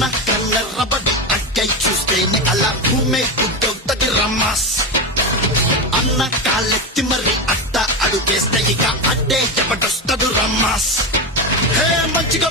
అన్న కన్నెర్రబడి అక్కై చూస్తేనే అలా భూమే గుడ్డవుతది రమాస్. అన్న కాళ్ళెత్తి మరి అట్ట అడుగేస్తే ఇక అడ్డే జబడొస్తదు రమాస్. హే మంచిగా